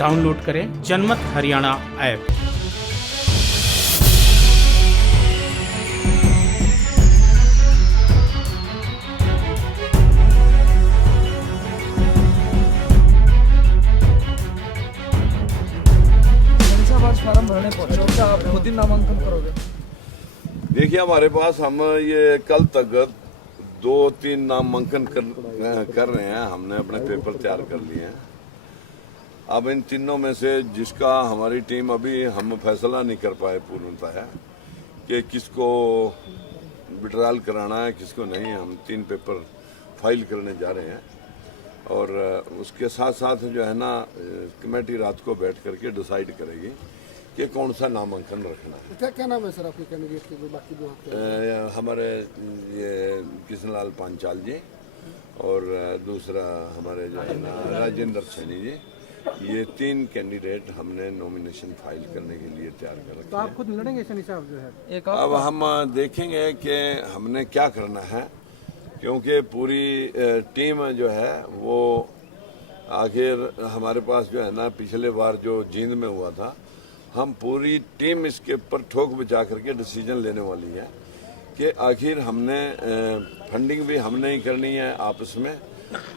Download करें जनमत Haryana app. Farm भरने पहुंचे हो क्या आप खुद ही नामांकन करोगे? देखिए, हमारे पास हम ये कल तक 2-3 नामांकन कर रहे हैं। हमने अपने पेपर तैयार कर लिए हैं। अब इन तीनों में से जिसका हमारी टीम अभी हम फैसला नहीं कर पाए पूर्णतः है कि किसको विड्रॉल कराना है किसको नहीं। हम 3 पेपर फाइल करने जा रहे हैं और उसके साथ साथ जो है ना कमेटी रात को बैठ करके डिसाइड करेगी कि कौन सा नामांकन रखना है। क्या नाम है सर आपके कैंडिडेट के? बाकी दो हमारे ये किशनलाल पांचाल जी और दूसरा हमारे जो है ना राजेंद्र सैनी जी। ये 3 कैंडिडेट हमने नॉमिनेशन फाइल करने के लिए तैयार कर रखे। तो आप खुद लड़ेंगे सनी साहब जो है? एक अब हम देखेंगे कि हमने क्या करना है, क्योंकि पूरी टीम जो है वो आखिर हमारे पास जो है ना पिछले बार जो जींद में हुआ था, हम पूरी टीम इसके ऊपर ठोक बचा करके डिसीजन लेने वाली है कि आखिर हमने फंडिंग भी हमने ही करनी है आपस में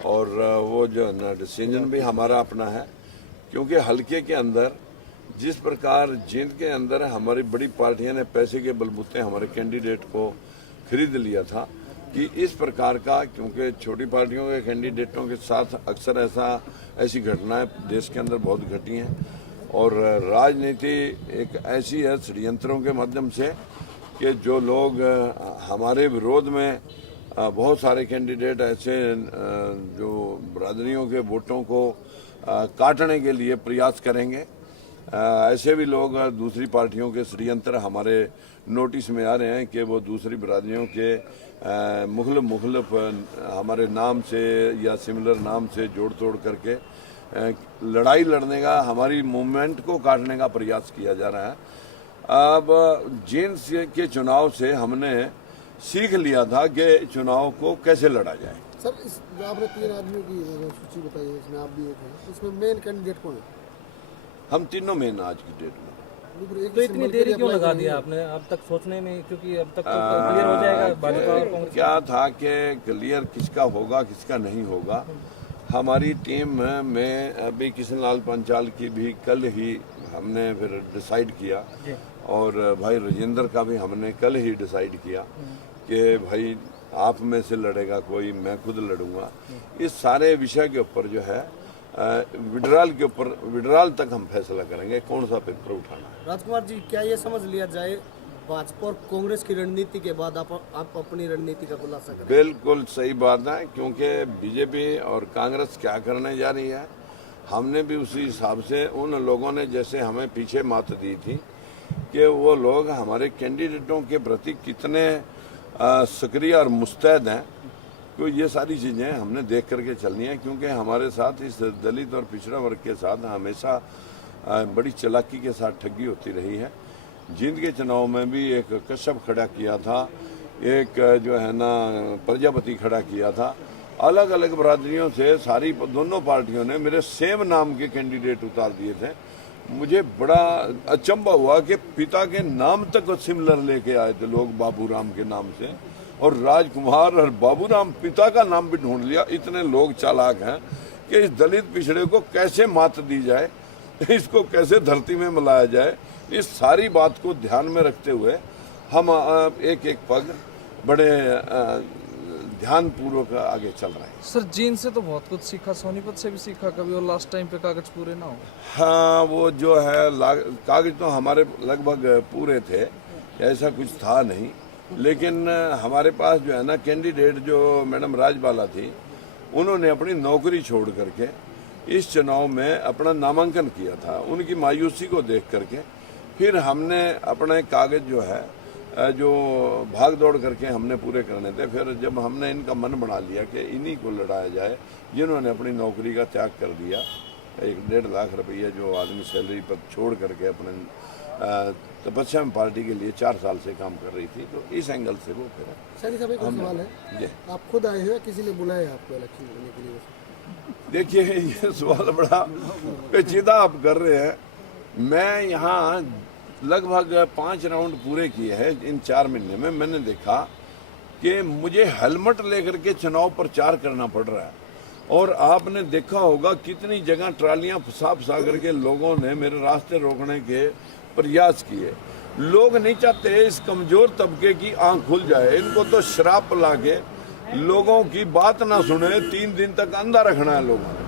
और वो जो है ना डिसीजन भी हमारा अपना है। क्योंकि हल्के के अंदर जिस प्रकार जींद के अंदर हमारी बड़ी पार्टियां ने पैसे के बलबूते हमारे कैंडिडेट को खरीद लिया था कि इस प्रकार का, क्योंकि छोटी पार्टियों के कैंडिडेटों के साथ अक्सर ऐसी घटनाएं देश के अंदर बहुत घटी हैं और राजनीति एक ऐसी है षड्यंत्रों के माध्यम से कि जो लोग हमारे विरोध में बहुत सारे कैंडिडेट ऐसे जो बिरादरियों के वोटों को काटने के लिए प्रयास करेंगे, ऐसे भी लोग दूसरी पार्टियों के षड्यंत्र हमारे नोटिस में आ रहे हैं कि वो दूसरी बिरादरियों के मुखलफ हमारे नाम से या सिमिलर नाम से जोड़ तोड़ करके लड़ाई लड़ने का, हमारी मूवमेंट को काटने का प्रयास किया जा रहा है। अब जींद के चुनाव से हमने सीख लिया था कि चुनाव को कैसे लड़ा जाए। सर इस जो आपने 3 आदमियों की सूची बताई है, इसमें आप भी एक हैं, इसमें मेन कैंडिडेट कौन है? हम तीनों मेन आज की डेट में। तो इतनी देरी क्यों लगा दिया आपने अब तक सोचने में? क्योंकि अब तक तो क्लियर हो जाएगा भाजपा और कांग्रेस। क्या था कि क्लियर किसका होगा किसका नहीं होगा। हमारी टीम में अभी किशनलाल पंचाल की भी कल ही हमने फिर डिसाइड किया और भाई राजेंद्र का भी हमने कल ही डिसाइड किया कि भाई आप में से लड़ेगा कोई, मैं खुद लड़ूंगा। इस सारे विषय के ऊपर जो है विड्रॉल तक हम फैसला करेंगे कौन सा पेपर उठाना है। राजकुमार जी, क्या ये समझ लिया जाए भाजपा और कांग्रेस की रणनीति के बाद आप अपनी रणनीति का खुलासा करें? बिल्कुल सही बात है, क्योंकि बीजेपी और कांग्रेस क्या करने जा रही है, हमने भी उसी हिसाब से उन लोगों ने जैसे हमें पीछे मात दी थी कि वो लोग हमारे कैंडिडेटों के प्रति कितने सक्रिय और मुस्तैद हैं, तो ये सारी चीज़ें हमने देख करके चलनी है। क्योंकि हमारे साथ इस दलित और पिछड़ा वर्ग के साथ हमेशा बड़ी चालाकी के साथ ठगी होती रही है। जींद के चुनाव में भी एक कश्यप खड़ा किया था, एक जो है ना प्रजापति खड़ा किया था। अलग अलग बरादरियों से सारी दोनों पार्टियों ने मेरे सेम नाम के कैंडिडेट उतार दिए थे। मुझे बड़ा अचंभा हुआ कि पिता के नाम तक सिमिलर लेके आए थे लोग बाबूराम के नाम से, और राजकुमार और बाबूराम पिता का नाम भी ढूंढ लिया। इतने लोग चालाक हैं कि इस दलित पिछड़े को कैसे मात दी जाए, इसको कैसे धरती में मिलाया जाए। इस सारी बात को ध्यान में रखते हुए हम एक एक पग बड़े ध्यान पूर्वक आगे चल रहे हैं। सर जींद से तो बहुत कुछ सीखा, सोनीपत से भी सीखा कभी, और लास्ट टाइम पे कागज पूरे ना हो। हाँ, वो जो है कागज तो हमारे लगभग पूरे थे, ऐसा कुछ था नहीं। लेकिन हमारे पास जो है ना कैंडिडेट जो मैडम राजबाला थी, उन्होंने अपनी नौकरी छोड़ करके इस चुनाव में अपना नामांकन किया था। उनकी मायूसी को देख करके फिर हमने अपने कागज जो है जो भाग दौड़ करके हमने पूरे करने थे। फिर जब हमने इनका मन बना लिया कि इन्हीं को लड़ाया जाए जिन्होंने अपनी नौकरी का त्याग कर दिया, 1.5 लाख रुपया जो आदमी सैलरी पर छोड़ करके अपने तपस्या में पार्टी के लिए 4 साल से काम कर रही थी, तो इस एंगल से वो फिर सैनी साहब एक सवाल है, आप खुद आए हो या किसी ने बुलाया आपको इलेक्शन लड़ने के लिए? देखिए, ये सवाल बड़ा पेचीदा आप कर रहे हैं। मैं यहाँ लगभग 5 राउंड पूरे किए हैं इन 4 महीने में। मैंने देखा कि मुझे हेलमेट लेकर के चुनाव प्रचार करना पड़ रहा है, और आपने देखा होगा कितनी जगह ट्रालियां फंसा करके लोगों ने मेरे रास्ते रोकने के प्रयास किए। लोग नहीं चाहते इस कमजोर तबके की आंख खुल जाए। इनको तो शराब पिला के लोगों की बात ना सुने 3 दिन तक अंधा रखना है लोगों ने।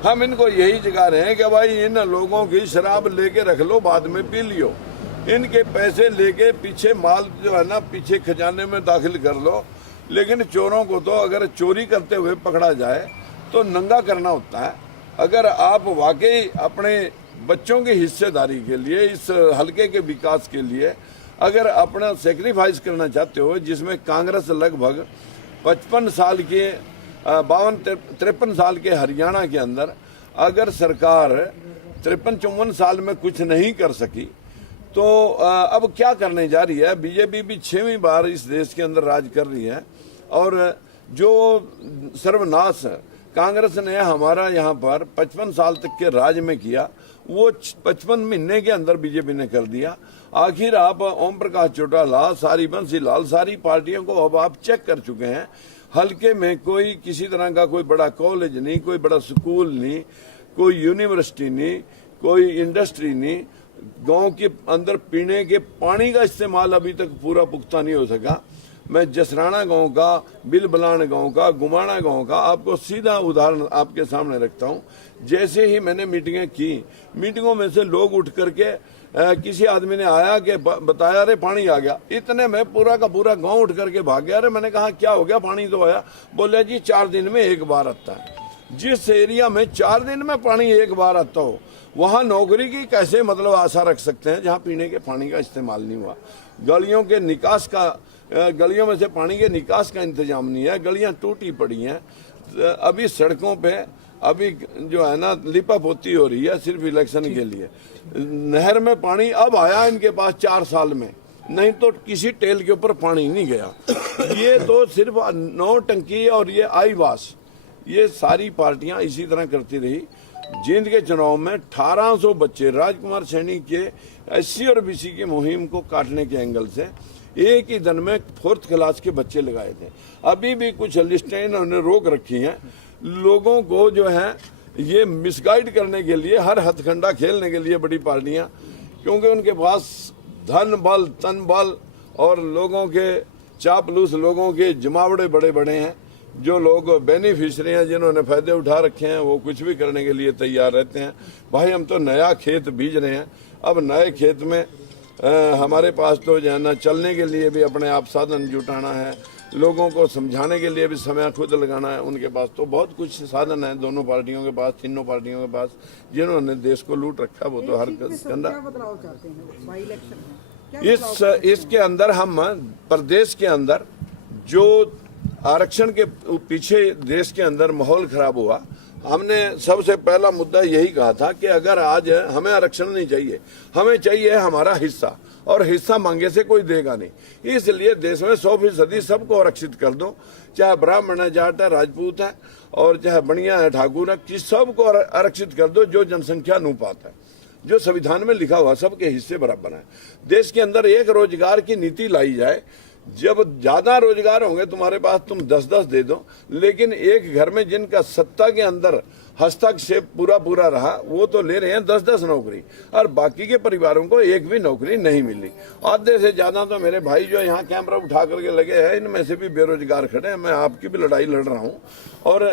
हम इनको यही जगा रहे हैं कि भाई इन लोगों की शराब लेके रख लो, बाद में पी लियो। इनके पैसे लेके पीछे माल जो है ना पीछे खजाने में दाखिल कर लो। लेकिन चोरों को तो अगर चोरी करते हुए पकड़ा जाए तो नंगा करना होता है। अगर आप वाकई अपने बच्चों की हिस्सेदारी के लिए, इस हलके के विकास के लिए अगर अपना सेक्रीफाइस करना चाहते हो, जिसमें कांग्रेस लगभग 55 साल के 53 साल के हरियाणा के अंदर अगर सरकार 53-54 साल में कुछ नहीं कर सकी, तो अब क्या करने जा रही है। बीजेपी भी 6वीं बार इस देश के अंदर राज कर रही है, और जो सर्वनाश कांग्रेस ने हमारा यहाँ पर 55 साल तक के राज में किया, वो 55 महीने के अंदर बीजेपी ने कर दिया। आखिर आप ओम प्रकाश चौटाला, सारी बंसी लाल, सारी पार्टियों को अब आप चेक कर चुके हैं। हल्के में कोई किसी तरह का कोई बड़ा कॉलेज नहीं, कोई बड़ा स्कूल नहीं, कोई यूनिवर्सिटी नहीं, कोई इंडस्ट्री नहीं। गांव के अंदर पीने के पानी का इस्तेमाल अभी तक पूरा पुख्ता नहीं हो सका। मैं जसराना गांव का, बिलबलान गांव का, गुमाना गांव का आपको सीधा उदाहरण आपके सामने रखता हूं। जैसे ही मैंने मीटिंगें की, मीटिंगों में से लोग उठ करके किसी आदमी ने आया कि बताया अरे पानी आ गया, इतने में पूरा का पूरा गांव उठ करके भाग गया। अरे मैंने कहा क्या हो गया, पानी तो आया। बोले जी 4 दिन में 1 बार आता है। जिस एरिया में 4 दिन में पानी 1 बार आता हो, वहां नौकरी की कैसे मतलब आशा रख सकते हैं जहां पीने के पानी का इस्तेमाल नहीं हुआ। गलियों के निकास का, गलियों में से पानी के निकास का इंतजाम नहीं है। गलियां टूटी पड़ी हैं। अभी सड़कों पे अभी जो है ना लिपापोती हो रही है सिर्फ इलेक्शन के लिए। नहर में पानी अब आया इनके पास 4 साल में, नहीं तो किसी टेल के ऊपर पानी नहीं गया। ये तो सिर्फ नौटंकी और ये आईवास, ये सारी पार्टियां इसी तरह करती रही। जींद के चुनाव में 1800 बच्चे राजकुमार सैनी के SC और BC की मुहिम को काटने के एंगल से एक ही दिन में 4th क्लास के बच्चे लगाए थे। अभी भी कुछ लिस्टें इन्होंने रोक रखी हैं लोगों को जो है ये मिसगाइड करने के लिए, हर हथकंडा खेलने के लिए बड़ी पार्टियां, क्योंकि उनके पास धन बल, तन बल और लोगों के चापलूस लोगों के जमावड़े बड़े बड़े हैं। जो लोग बेनिफिशरी हैं, जिन्होंने फायदे उठा रखे हैं, वो कुछ भी करने के लिए तैयार रहते हैं। भाई हम तो नया खेत बीज रहे हैं, अब नए खेत में हमारे पास तो जो है ना चलने के लिए भी अपने आप साधन जुटाना है, लोगों को समझाने के लिए भी समय खुद लगाना है। उनके पास तो बहुत कुछ साधन है, दोनों पार्टियों के पास, तीनों पार्टियों के पास, जिन्होंने देश को लूट रखा वो तो हर कंधा। इसके अंदर हम प्रदेश के अंदर जो आरक्षण के पीछे देश के अंदर माहौल खराब हुआ, हमने सबसे पहला मुद्दा यही कहा था कि अगर आज हमें आरक्षण नहीं चाहिए, हमें चाहिए हमारा हिस्सा, और हिस्सा मांगे से कोई देगा नहीं। इसलिए देश में 100% सबको आरक्षित कर दो, चाहे ब्राह्मण है, जाट है, राजपूत है, और चाहे बनिया है, ठाकुर है, कि सबको आरक्षित कर दो। जो जनसंख्या अनुपात है जो संविधान में लिखा हुआ, सबके हिस्से बराबर है। देश के अंदर एक रोजगार की नीति लाई जाए। जब ज्यादा रोजगार होंगे तुम्हारे पास, तुम 10-10 दे दो, लेकिन एक घर में जिनका सत्ता के अंदर हस्तक्षेप पूरा रहा, वो तो ले रहे हैं 10-10 नौकरी, और बाकी के परिवारों को एक भी नौकरी नहीं मिली। आधे से ज्यादा तो मेरे भाई जो यहाँ कैमरा उठा करके लगे हैं, इनमें से भी बेरोजगार खड़े हैं। मैं आपकी भी लड़ाई लड़ रहा हूँ। और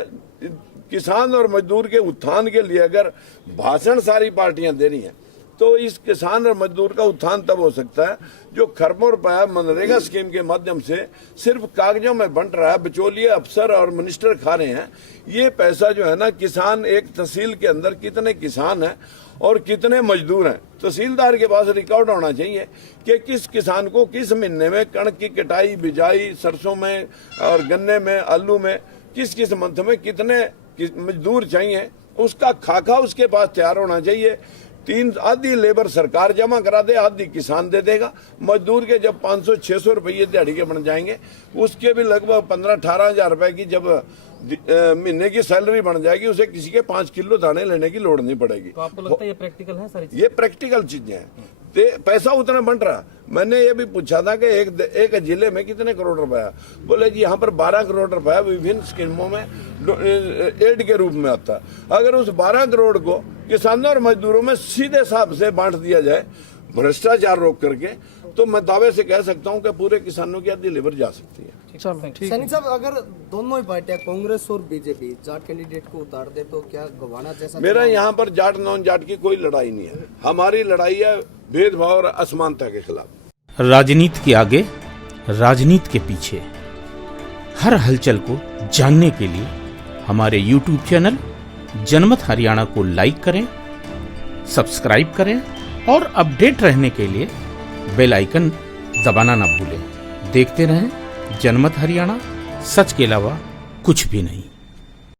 किसान और मजदूर के उत्थान के लिए अगर भाषण सारी पार्टियां दे रही हैं, तो इस किसान और मजदूर का उत्थान तब हो सकता है जो खरबों रुपया मनरेगा स्कीम के माध्यम से सिर्फ कागजों में बंट रहा है, बिचौलिए अफसर और मिनिस्टर खा रहे हैं। ये पैसा जो है ना, किसान, एक तहसील के अंदर कितने किसान हैं और कितने मजदूर हैं, तहसीलदार के पास रिकॉर्ड होना चाहिए कि किस किसान को किस महीने में कणक की कटाई, बिजाई, सरसों में और गन्ने में, आलू में, किस मंथ में कितने मजदूर चाहिए, उसका खाका उसके पास तैयार होना चाहिए। आधी लेबर सरकार जमा करा दे, आधी किसान दे देगा। मजदूर के जब 500-600 रुपये दिहाड़ी के बन जाएंगे, उसके भी लगभग 15-18 हजार रुपए की जब महीने की सैलरी बन जाएगी, उसे किसी के 5 किलो दाने लेने की लोड़ नहीं पड़ेगी। तो आपको लगता है ये प्रैक्टिकल है सारी चीजें? ये प्रैक्टिकल चीजें हैं। पैसा उतना बन रहा। मैंने ये भी पूछा था कि एक जिले में कितने करोड़ रुपया, बोले जी यहाँ पर 12 करोड़ रुपया विभिन्न स्कीमों में एड के रूप में आता है। अगर उस 12 करोड़ को किसानों और मजदूरों में सीधे हिसाब से बांट दिया जाए, भ्रष्टाचार रोक करके, तो मैं दावे से कह सकता हूँ कि पूरे किसानों की आधी लेबर जा सकती है। सैनिक साहब, अगर दोनों ही पार्टियां कांग्रेस और बीजेपी जाट कैंडिडेट को उतार दे तो क्या गवाना जैसा? मेरा यहाँ पर जाट नॉन जाट की कोई लड़ाई नहीं है। हमारी लड़ाई है भेदभाव और असमानता के खिलाफ। राजनीति के आगे, राजनीति के पीछे, हर हलचल को जानने के लिए हमारे YouTube चैनल जनमत हरियाणा को लाइक करें, सब्सक्राइब करें और अपडेट रहने के लिए बेल आइकन दबाना ना भूलें। देखते रहें जनमत हरियाणा, सच के अलावा कुछ भी नहीं।